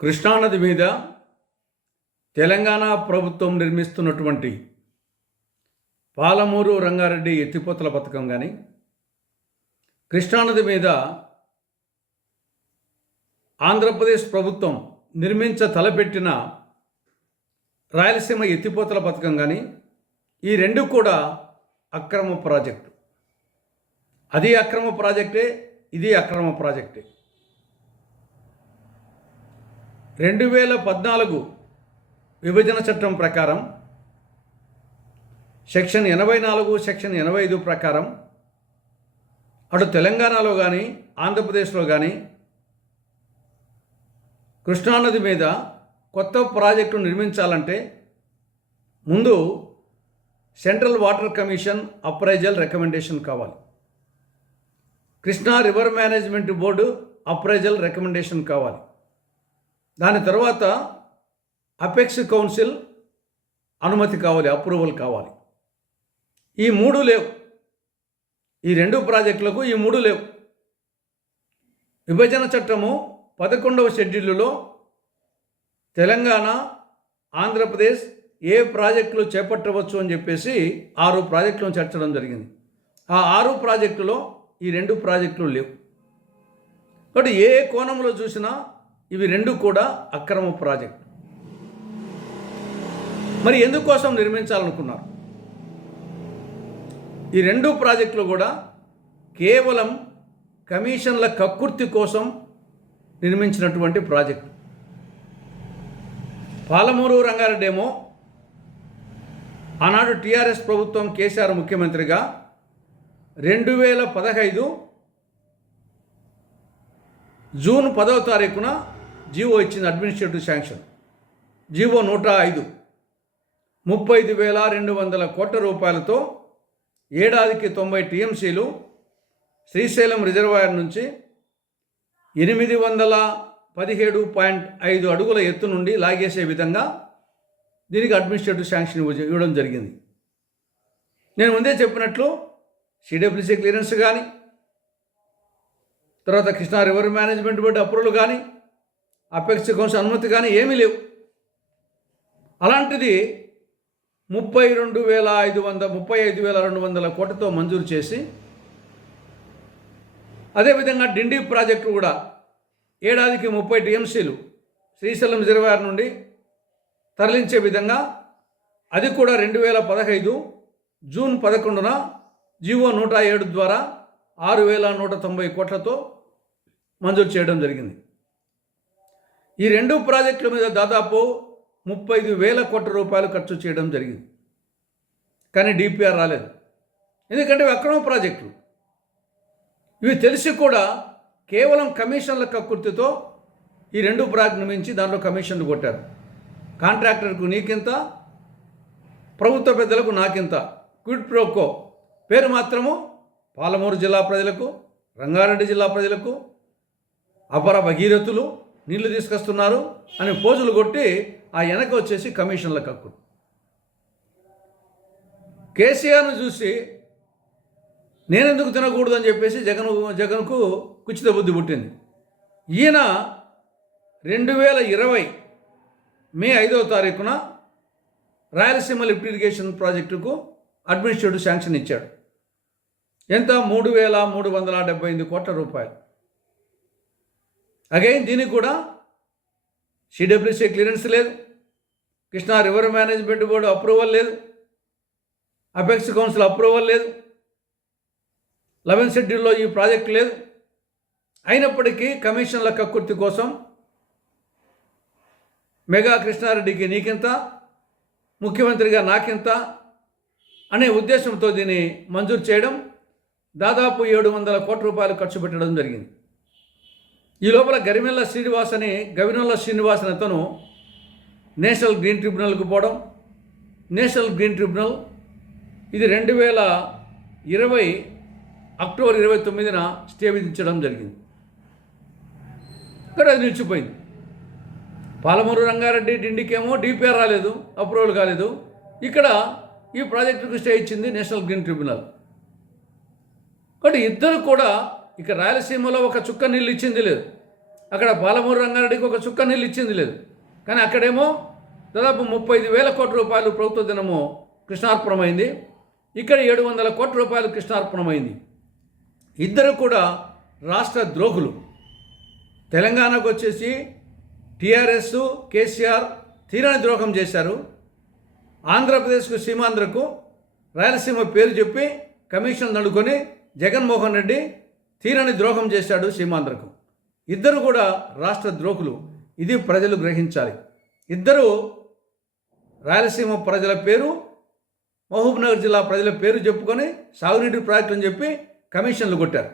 కృష్ణానది మీద తెలంగాణ ప్రభుత్వం నిర్మిస్తున్నటువంటి పాలమూరు రంగారెడ్డి ఎత్తిపోతల పథకం కానీ, కృష్ణానది మీద ఆంధ్రప్రదేశ్ ప్రభుత్వం తలపెట్టిన రాయలసీమ ఎత్తిపోతల పథకం కానీ, ఈ రెండు కూడా అక్రమ ప్రాజెక్టు. అది అక్రమ ప్రాజెక్టే, ఇది అక్రమ ప్రాజెక్టే. 2014 విభజన చట్టం ప్రకారం సెక్షన్ 84, సెక్షన్ 85 ప్రకారం అటు తెలంగాణలో కానీ ఆంధ్రప్రదేశ్లో కానీ కృష్ణానది మీద కొత్త ప్రాజెక్టు నిర్మించాలంటే ముందు central water commission appraisal recommendation కావాలి. Krishna river management board appraisal recommendation కావాలి. దాని తర్వాత అపెక్స్ కౌన్సిల్ అనుమతి కావాలి, అప్రూవల్ కావాలి. ఈ మూడు లేవు. ఈ రెండు ప్రాజెక్టులకు ఈ మూడు లేవు. విభజన చట్టము 11వ షెడ్యూల్లో తెలంగాణ, ఆంధ్రప్రదేశ్ ఏ ప్రాజెక్టులు చేపట్టవచ్చు అని చెప్పేసి 6 ప్రాజెక్టులను చేర్చడం జరిగింది. ఆ 6 ప్రాజెక్టులో ఈ రెండు ప్రాజెక్టులు లేవు. కాబట్టి ఏ కోణంలో చూసినా ఇవి రెండు కూడా అక్రమ ప్రాజెక్టు. మరి ఎందుకోసం నిర్మించాలనుకున్నారు? ఈ రెండు ప్రాజెక్టులు కూడా కేవలం కమిషన్ల కక్కుర్తి కోసం నిర్మించినటువంటి ప్రాజెక్టు. పాలమూరు రంగారెడ్డి ఏమో ఆనాడు టీఆర్ఎస్ ప్రభుత్వం కేసీఆర్ ముఖ్యమంత్రిగా 2015 జూన్ 10వ తారీఖున జీవో ఇచ్చింది, అడ్మినిస్ట్రేటివ్ శాంక్షన్. జీవో 105 35,200 కోట్ల రూపాయలతో ఏడాదికి 90 టీఎంసీలు శ్రీశైలం రిజర్వాయర్ నుంచి 817.5 అడుగుల ఎత్తు నుండి లాగేసే విధంగా దీనికి అడ్మినిస్ట్రేటివ్ శాంక్షన్ ఇవ్వడం జరిగింది. నేను ముందే చెప్పినట్లు సిడబ్ల్యూసీ క్లియరెన్స్ కానీ, తర్వాత Krishna river management board approval కానీ, అపెక్స్ కౌన్సిల్ అనుమతి కానీ ఏమీ లేవు. అలాంటిది 35,200 కోట్లతో మంజూరు చేసి, అదేవిధంగా డిండి ప్రాజెక్టు కూడా ఏడాదికి 30 టీఎంసీలు శ్రీశైలం రిజర్వాయర్ నుండి తరలించే విధంగా అది కూడా 2015 జూన్ 11న జీవో 107 ద్వారా 6,190 కోట్లతో మంజూరు చేయడం జరిగింది. ఈ రెండు ప్రాజెక్టుల మీద దాదాపు 35,000 కోట్ల రూపాయలు ఖర్చు చేయడం జరిగింది. కానీ డిపిఆర్ రాలేదు. ఎందుకంటే ఇవి అక్రమ ప్రాజెక్టులు. ఇవి తెలిసి కూడా కేవలం కమిషన్ల కక్కుర్తితో ఈ రెండు ప్రాజెక్టు నిర్మించి దాంట్లో కమిషన్లు కొట్టారు. కాంట్రాక్టర్కు నీకింత, ప్రభుత్వ పెద్దలకు నాకింత, క్విడ్ ప్రోకో. పేరు మాత్రము పాలమూరు జిల్లా ప్రజలకు, రంగారెడ్డి జిల్లా ప్రజలకు అపర భగీరథులు నీళ్లు తీసుకొస్తున్నారు అని పోజులు కొట్టి ఆ వెనక వచ్చేసి కమిషన్ల కక్కు. కేసీఆర్ను చూసి నేనెందుకు తినకూడదని చెప్పేసి జగన్కు కుచిత బుద్ధి పుట్టింది. ఈయన 2020 మే 5వ తారీఖున రాయలసీమ లిఫ్ట్ ఇరిగేషన్ ప్రాజెక్టుకు అడ్మినిస్ట్రేటివ్ శాంక్షన్ ఇచ్చాడు. ఎంత? 3,378 కోట్ల రూపాయలు. అగైన్ దీనికి కూడా సిడబ్ల్యూసీ క్లియరెన్స్ లేదు, Krishna river management board approval లేదు, అపెక్స్ కౌన్సిల్ అప్రూవల్ లేదు, 11th షెడ్యూల్లో ఈ ప్రాజెక్టు లేదు. అయినప్పటికీ కమిషన్ల కక్కుర్తి కోసం మెగా కృష్ణారెడ్డికి నీకింత, ముఖ్యమంత్రిగా నాకింత అనే ఉద్దేశంతో దీన్ని మంజూరు చేయడం, దాదాపు 700 కోట్ల రూపాయలు ఖర్చు పెట్టడం జరిగింది. ఈ లోపల గవినెల శ్రీనివాస్ అని అతను నేషనల్ గ్రీన్ ట్రిబ్యునల్కు పోవడం, నేషనల్ గ్రీన్ ట్రిబ్యునల్ ఇది 2020 అక్టోబర్ 29న స్టే విధించడం జరిగింది. ఇక్కడ అది నిలిచిపోయింది. పాలమూరు రంగారెడ్డి డిండికేమో డిపిఆర్ రాలేదు, అప్రూవల్ కాలేదు. ఇక్కడ ఈ ప్రాజెక్టుకు స్టే ఇచ్చింది నేషనల్ గ్రీన్ ట్రిబ్యునల్. కాబట్టి ఇద్దరు కూడా ఇక రాయలసీమలో ఒక చుక్క నీళ్ళు ఇచ్చింది లేదు. అక్కడ పాలమూరు రంగారెడ్డికి ఒక చుక్క నీళ్ళు ఇచ్చింది లేదు. కానీ అక్కడేమో దాదాపు 35,000 కోట్ల రూపాయలు ప్రభుత్వ దినము కృష్ణార్పణమైంది. ఇక్కడ 700 కోట్ల రూపాయలు కృష్ణార్పణమైంది. ఇద్దరు కూడా రాష్ట్ర ద్రోహులు. తెలంగాణకు వచ్చేసి టీఆర్ఎస్ కేసీఆర్ తీరని ద్రోహం చేశారు. ఆంధ్రప్రదేశ్కు సీమాంధ్రకు రాయలసీమ పేరు చెప్పి కమిషన్ నడుకొని జగన్మోహన్ రెడ్డి తీరని ద్రోహం చేశాడు సీమాంధ్రకు. ఇద్దరు కూడా రాష్ట్ర ద్రోహులు. ఇది ప్రజలు గ్రహించాలి. ఇద్దరు రాయలసీమ ప్రజల పేరు, మహబూబ్నగర్ జిల్లా ప్రజల పేరు చెప్పుకొని సాగునీటి ప్రాజెక్టుని చెప్పి కమిషన్లు కొట్టారు.